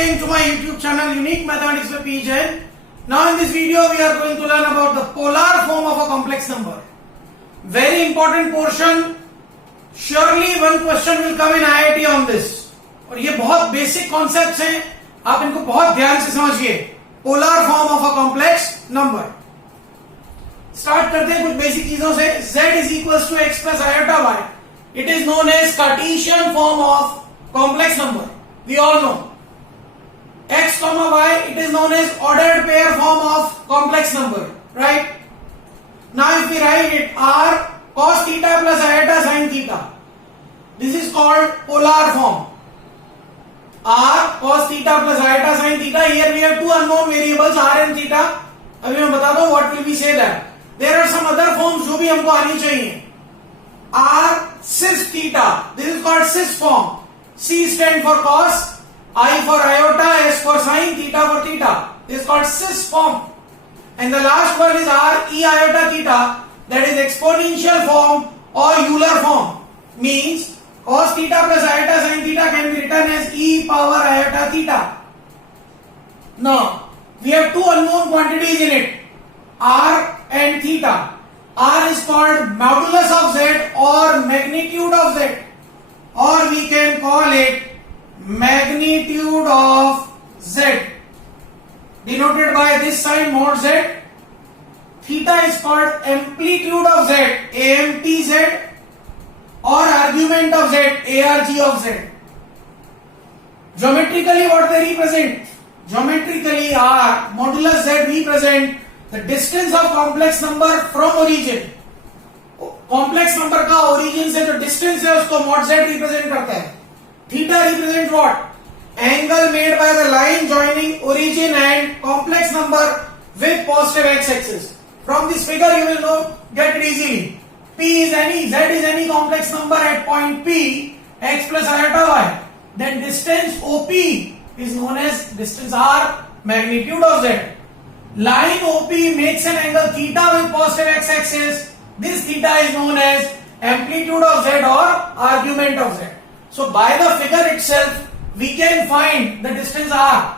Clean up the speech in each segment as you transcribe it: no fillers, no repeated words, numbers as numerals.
again to my YouTube channel Unique Mathematics with P. Jain. Now in this video we are going to learn about the polar form of a complex number. Very important portion. Surely one question will come in IIT on this. और ये बहुत basic concepts हैं, आप इनको बहुत ध्यान से समझिए. Polar form of a complex number. Start करते हैं कुछ बेसिक चीजों से. z is equal to x plus iota y. It is known as Cartesian form of complex number. We all know x comma y, it is known as ordered pair form of complex number, right? Now if we write it r cos theta plus iota sin theta, this is called polar form. r cos theta plus iota sin theta. Here we have two unknown variables r and theta. अभी मैं बता दूं what will we say that. There are some other forms जो भी हमको आनी चाहिए. r cis theta, this is called cis form. C stand for cos, I for iota, S for sin, theta for theta. This is called cis form. And the last one is r e iota theta, that is exponential form or Euler form. Means cos theta plus iota sin theta can be written as e power iota theta. Now we have two unknown quantities in it, r and theta. R is called modulus of z or magnitude of z, or we can call it magnitude of z, denoted by this sign mod z. Theta is called amplitude of z, AMTZ, or argument of z, ARG of z. Geometrically what they represent? Geometrically R modulus z represent the distance of complex number from origin. Complex number का origin से जो distance है उसको mod z represent करता है. Theta represents what? Angle made by the line joining origin and complex number with positive x-axis. From this figure you will know, get it easily. P is any, Z is any complex number at point P, x plus iota y. Then distance OP is known as distance R, magnitude of Z. Line OP makes an angle theta with positive x-axis. This theta is known as amplitude of Z or argument of Z. So by the figure itself we can find the distance r.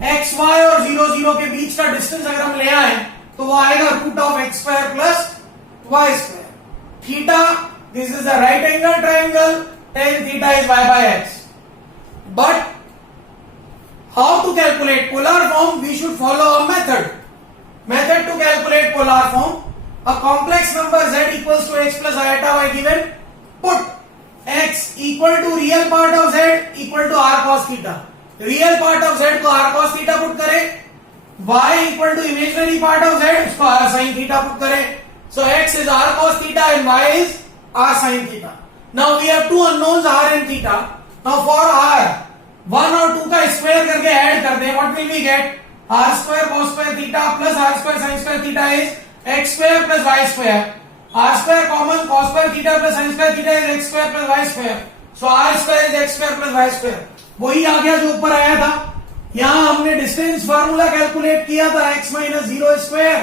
x, y और 0, 0 के बीच का distance अगर हम ले आए तो वो आएगा root of x square plus y square. Theta, this is the right angle triangle, tan theta is y by x. But how to calculate polar form? We should follow a method. Method to calculate polar form. A complex number z equals to x plus iota y given. Put x equal to real part of z equal to r cos theta. Real part of z को r cos theta put करें. y equal to imaginary part of z उसको r sin theta put करें. So x is r cos theta and y is r sin theta. Now we have two unknowns r and theta. Now for r 1 और 2 का square करके add कर दें. What will we get? r square cos square theta plus r square sin square theta is x square plus y square. r square common, cos square theta plus sin square theta is x square plus y square. So r square is x square plus y square. वही आ गया जो ऊपर आया था. यहां हमने distance formula calculate किया था, x minus 0 square,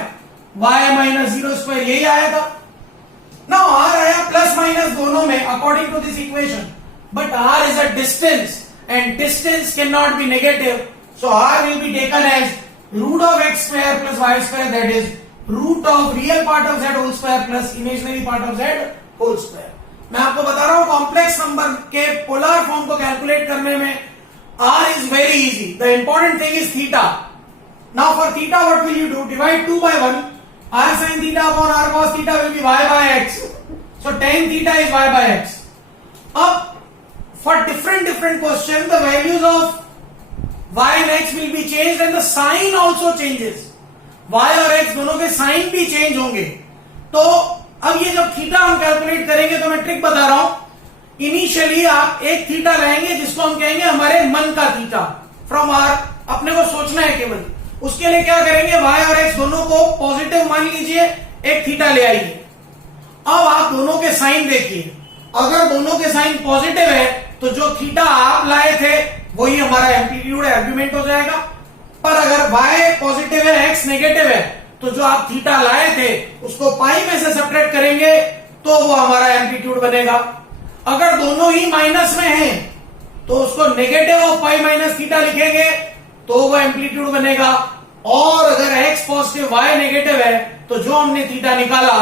y minus 0 square, यही आया था. नाउ r आया प्लस माइनस दोनों में according to this equation. But r is a distance and distance can not be negative. So r will be taken as root of x square plus y square, that is root of real part of z whole square plus imaginary part of z whole square. मैं आपको बता रहा हूं complex number के polar form को calculate करने में r is very easy. The important thing is theta. Now for theta what will you do? Divide 2 by 1. r sin theta upon r cos theta will be y by x. So tan theta is y by x. Up for different question the values of y and x will be changed and the sign also changes. y और x दोनों के sign भी change होंगे. तो अब ये जब theta हम कैलकुलेट करेंगे तो मैं ट्रिक बता रहा हूं. इनिशियली आप एक थीटा रहेंगे जिसको हम कहेंगे हमारे मन का थीटा, फ्रॉम आर. अपने को सोचना है केवल. उसके लिए क्या करेंगे, y और x दोनों को पॉजिटिव मान लीजिए, एक थीटा ले आइए. अब आप दोनों के साइन देखिए. अगर दोनों के साइन पॉजिटिव है तो जो थीटा आप लाए थे वही हमारा एम्पलीट्यूड आर्ग्यूमेंट हो जाएगा. पर अगर y पॉजिटिव है, x नेगेटिव है, तो जो आप थीटा लाए थे उसको पाई में से सब्ट्रैक्ट करेंगे तो वो हमारा एम्पलीट्यूड बनेगा. अगर दोनों ही माइनस में हैं तो उसको negative of pi minus theta लिखेंगे तो वो एम्पलीट्यूड बनेगा। और अगर x पॉजिटिव y नेगेटिव है तो जो हमने थीटा निकाला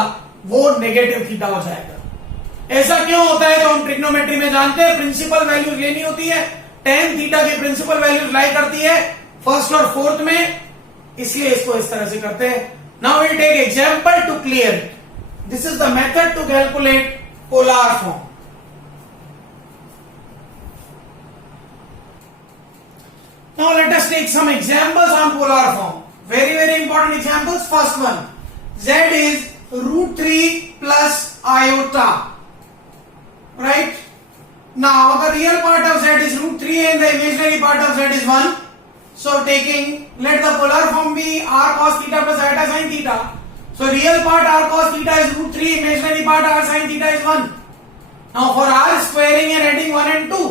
वो नेगेटिव थीटा हो जाएगा। ऐसा क्यों होता है तो हम ट्रिग्नोमेट्री में जानते हैं, प्रिंसिपल वैल्यूज लेनी होती है। tan थीटा की प्रिंसिपल वैल्यूज लाई करती है फर्स्ट और फोर्थ में, इसलिए इसको इस तरह से करते हैं। Now will take example to clear it. This is the method to calculate polar form. Now let us take some examples on polar form. Very important examples. First one, z is √3 plus iota. Right? Now the real part of z is √3 and the imaginary part of z is 1. So let the polar form be r cos theta plus iota sin theta. So real part r cos theta is √3, imaginary part r sin theta is 1. Now for r squaring and adding 1 and 2.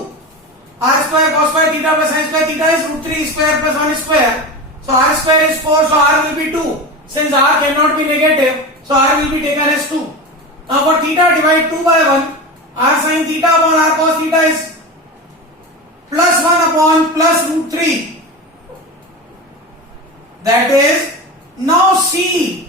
R square cos square theta plus sin square theta is √3 square plus 1 square. So r square is 4, so r will be 2. Since r cannot be negative, so r will be taken as 2. Now for theta, divide 2 by 1. R sin theta upon r cos theta is plus 1 upon plus √3. That is, now see,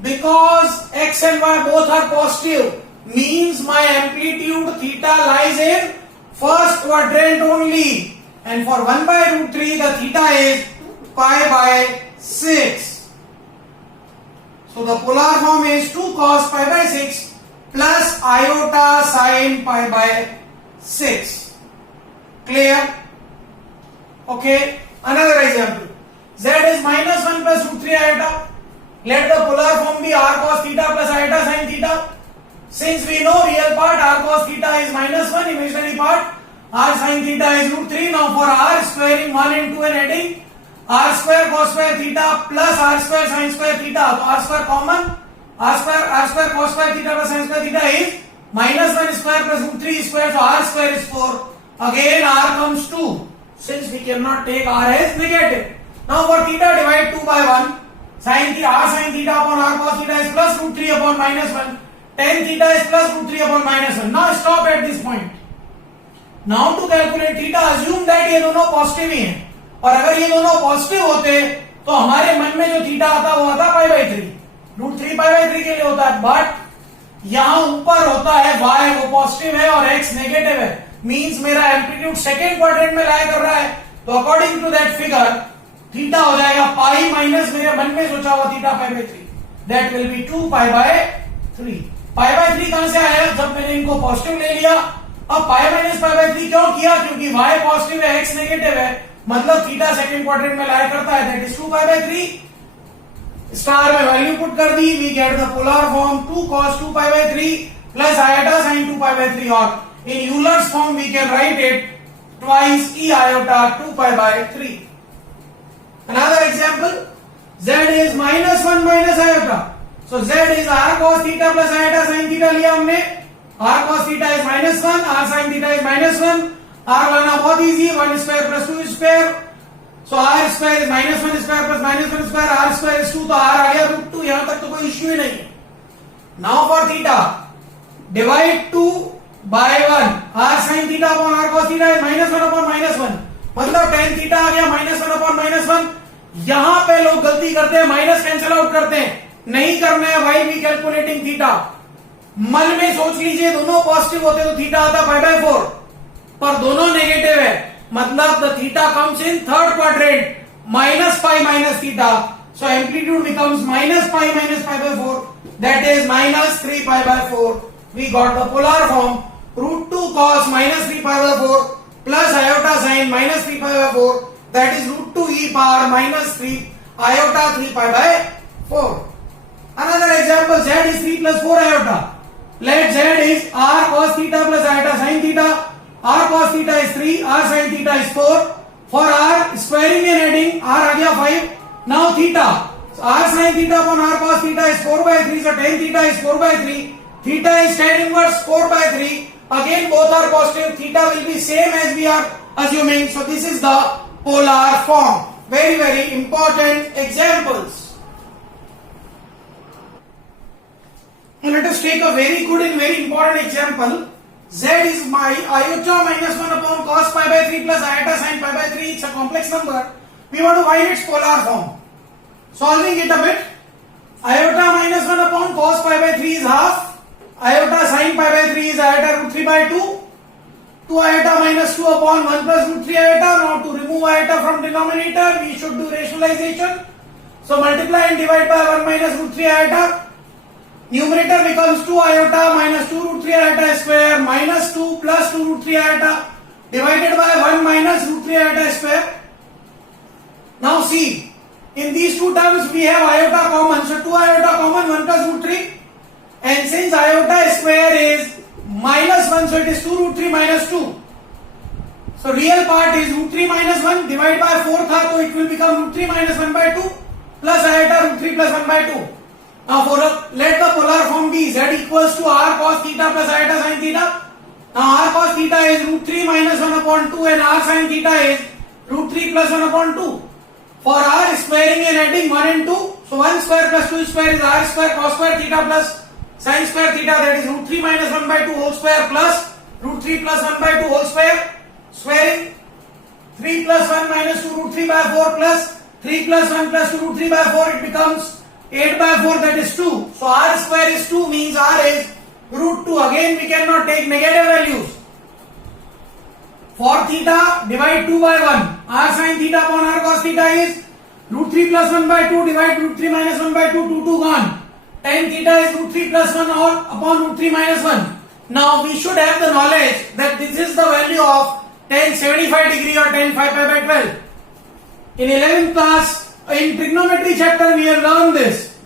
because x and y both are positive, means my amplitude theta lies in first quadrant only, and for 1 by √3 the theta is pi by 6. So the polar form is 2 cos pi by 6 plus iota sin pi by 6. Clear? Okay. Another example. Z is minus 1 plus √3 iota. Let the polar form be r cos theta plus iota sin theta. Since we know real part r cos theta is minus 1, imaginary part r sin theta is √3. Now for r squaring 1 and 2 and adding r square cos square theta plus r square sin square theta. So r square common, r square cos square theta plus sin square theta is minus 1 square plus √3 square. So r square is 4. Again r comes 2. Since we cannot take r as negative. Now for theta, divide 2 by 1. R sin theta upon r cos theta is plus √3 upon minus 1. Tan theta is plus √3 upon minus 1. Now stop at this point. Now to calculate theta, assume that ये दोनों positive ही हैं, और अगर ये दोनों positive होते तो हमारे मन में जो थीटा आता वो आता पाई बाई 3, √3 पाई बाई 3 के लिए होता है। बट यहां ऊपर होता है y, वो पॉजिटिव है और x नेगेटिव है, मींस मेरा एम्पलीट्यूड सेकेंड क्वाड्रेंट में लाई कर रहा है। तो according to that figure theta हो जाएगा पाई माइनस मेरे मन में सोचा हुआ theta pi by 3, that will be 2 pi by 3। Pi by 3 कहां से आया? जब मैंने इनको पॉजिटिव ले लिया। अब पाई माइनस पाई बाई 3 क्यों किया? क्योंकि y पॉजिटिव है, x नेगेटिव है, मतलब थीटा सेकंड क्वाड्रेंट में लाई करता है, that is 2 pi by 3। Star में वैल्यू पुट कर दी, we get the polar form 2 cos 2 pi by 3 plus iota sin 2 pi by 3, और in Euler's form we can write it twice e iota 2 pi by 3. Another example, z is minus 1 minus iota. So z is r cos theta plus iota sin theta लिया हमने, r cos theta is minus 1, r sin theta is minus 1, r लाना बहुत easy, 1 square plus 2 square. So r square is minus 1 square plus minus 1 square, r square is 2, तो r आ गया √2, यहां तक तो कोई इश्यू ही नहीं है। Now for theta, divide 2 by 1, r sin theta upon r cos theta is minus 1 upon minus 1, मतलब tan theta आ गया minus 1 upon minus 1। यहां पे लोग गलती करते हैं, माइनस कैंसिल आउट करते हैं, नहीं करना है भाई भी कैलकुलेटिंग थीटा। मन में सोच लीजिए दोनों पॉजिटिव होते तो थीटा आता पाई बाई 4, पर दोनों नेगेटिव है, मतलब the theta comes in third quadrant, minus pi minus theta. So amplitude becomes minus pi by 4, that is minus 3 pi by 4। We got the polar form √2 cos minus 3 pi by 4 plus iota sin minus 3 pi by 4, that is √2 e power minus 3 iota 3 pi by 4. Another example, z is 3 plus 4 iota. Let z is r cos theta plus iota sin theta. R cos theta is 3, r sin theta is 4. For r squaring and adding, r आ गया 5. Now theta, r sin theta upon r cos theta is 4 by 3, so tan theta is 4 by 3. Theta is tan inverse 4 by 3. Again both are positive, theta will be same as we are assuming. So this is the polar form. Very important examples. Now let us take a very good and very important example. Z is my iota minus 1 upon cos pi by 3 plus iota sin pi by 3. It's a complex number. We want to find its polar form. Solving it a bit. Iota minus 1 upon cos pi by 3 is half. Iota sin pi by 3 is iota root 3 by 2. 2 iota minus 2 upon 1 plus root 3 iota. Now to remove iota from denominator, we should do rationalization. So multiply and divide by 1 minus root 3 iota. Numerator becomes 2 iota minus 2 root 3 iota square minus 2 plus 2 root 3 iota divided by 1 minus root 3 iota square. Now see, in these two terms we have iota common. So 2 iota common, 1 plus root 3. And since iota square is minus 1, so it is 2 root 3 minus 2. So real part is root 3 minus 1 divided by 4 tha, so it will become root 3 minus 1 by 2 plus iota root 3 plus 1 by 2. Now let the polar form be z equals to r cos theta plus iota sin theta. Now r cos theta is root 3 minus 1 upon 2 and r sin theta is root 3 plus 1 upon 2. For r squaring and adding 1 and 2, so 1 square plus 2 square is r square cos square theta plus sin square theta, that is root 3 minus 1 by 2 whole square plus root 3 plus 1 by 2 whole square. Squaring 3 plus 1 minus 2 root 3 by 4 plus 3 plus 1 plus 2 root 3 by 4, it becomes 8 by 4, that is 2. So r square is 2, means r is root 2. Again we cannot take negative values. For theta, divide 2 by 1. R sin theta upon r cos theta is root 3 plus 1 by 2, divide root 3 minus 1 by 2, 2 gone. Tan theta is root 3 plus 1 or upon root 3 minus 1. Now we should have the knowledge that this is the value of tan 75 degree or tan 5 pi by 12. In 11th class, in trigonometry chapter we have learned this.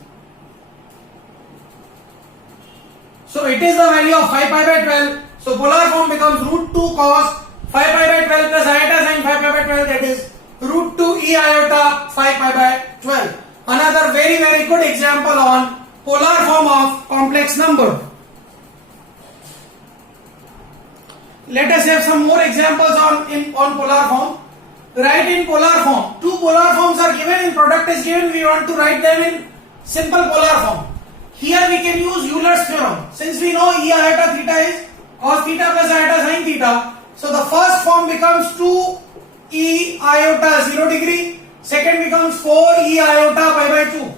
So it is the value of 5 pi by 12. So polar form becomes root 2 cos 5 pi by 12 plus iota sin 5 pi by 12, that is root 2 e iota 5 pi by 12. Another very good example on polar form of complex number. Let us have some more examples on polar form. Write in polar form. Two polar forms are given, in product is given, we want to write them in simple polar form. Here we can use Euler's theorem. Since we know e iota theta is cos theta plus iota sin theta, so the first form becomes 2 e iota 0 degree, second becomes 4 e iota pi by 2.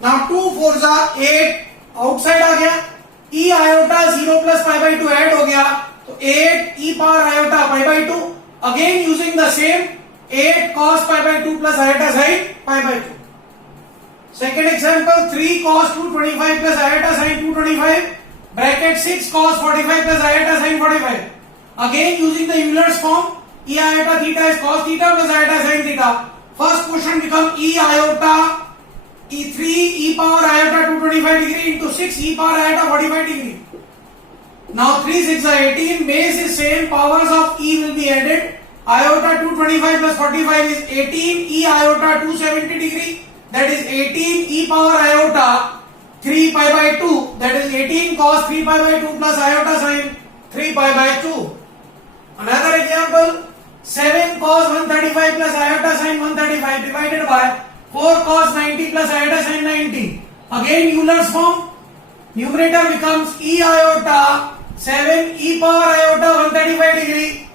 Now 2 4s are 8, outside आ गया, e iota 0 plus pi by 2 add हो गया, तो 8 e power iota pi by 2. Again using the same 8 cos pi by 2 plus iota sin pi by 2. Second example, 3 cos 225 plus iota sin 225 bracket 6 cos 45 plus iota sin 45. Again using the Euler's form, e iota theta is cos theta plus iota sin theta. First portion become e iota e 3 e power iota 225 degree into 6 e power iota 45 degree. Now 3 6 are 18, base is same, powers of e will be added. Iota 225 plus 45 is 18 e iota 270 degree, that is 18 e power iota 3 pi by 2, that is 18 cos 3 pi by 2 plus iota sin 3 pi by 2. Another example, 7 cos 135 plus iota sin 135 divided by 4 cos 90 plus iota sin 90. Again Euler's form, numerator becomes e iota 7 e power iota 135 degree,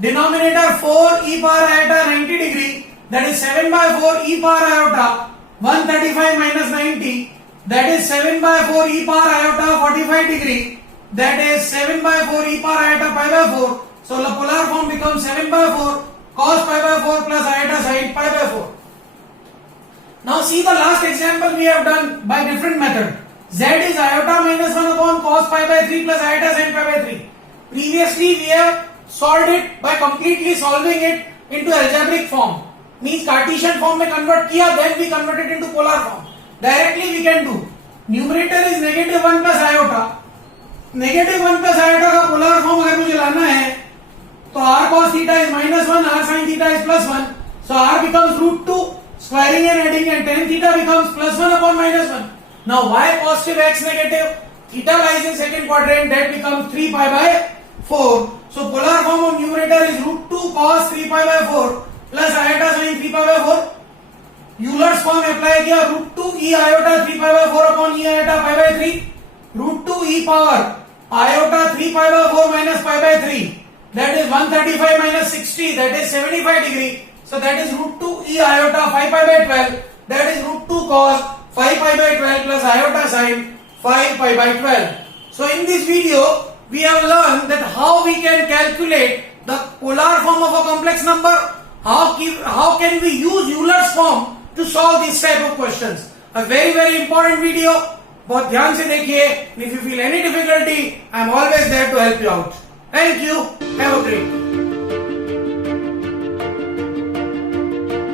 denominator 4 e power iota 90 degree, that is 7 by 4 e power iota 135 minus 90, that is 7 by 4 e power iota 45 degree, that is 7 by 4 e power iota pi by 4. So the polar form becomes 7 by 4 cos pi by 4 plus iota sin pi by 4. Now see the last example we have done by different method. Z is iota minus 1 upon cos pi by 3 plus iota sin pi by 3. Previously we have solved it by completely solving it into algebraic form. Means Cartesian form में convert किया, then we convert it into polar form. Directly we can do. Numerator is negative 1 plus iota. Negative 1 plus iota का polar form अगर मुझे लाना है, तो r cos theta is minus 1, r sin theta is plus 1. So r becomes root 2, squaring and adding, and tan theta becomes plus 1 upon minus 1. Now y positive, x negative, theta lies in second quadrant, that becomes 3 pi by 4. So polar form of numerator is root 2 cos 3 pi by 4 plus iota sin 3 pi by 4. Euler's form apply किया, root 2 e iota 3 pi by 4 upon e iota pi by 3, root 2 e power iota 3 pi by 4 minus pi by 3. That is 135 minus 60. That is 75 degree. So that is root 2 e iota 5 pi by 12. That is root 2 cos 5 pi by 12 plus iota sine 5 pi by 12. So in this video, we have learned that how we can calculate the polar form of a complex number. How can we use Euler's form to solve this type of questions. A very important video. बहुत ध्यान से देखिए. If you feel any difficulty, I am always there to help you out. Thank you. Have a great day.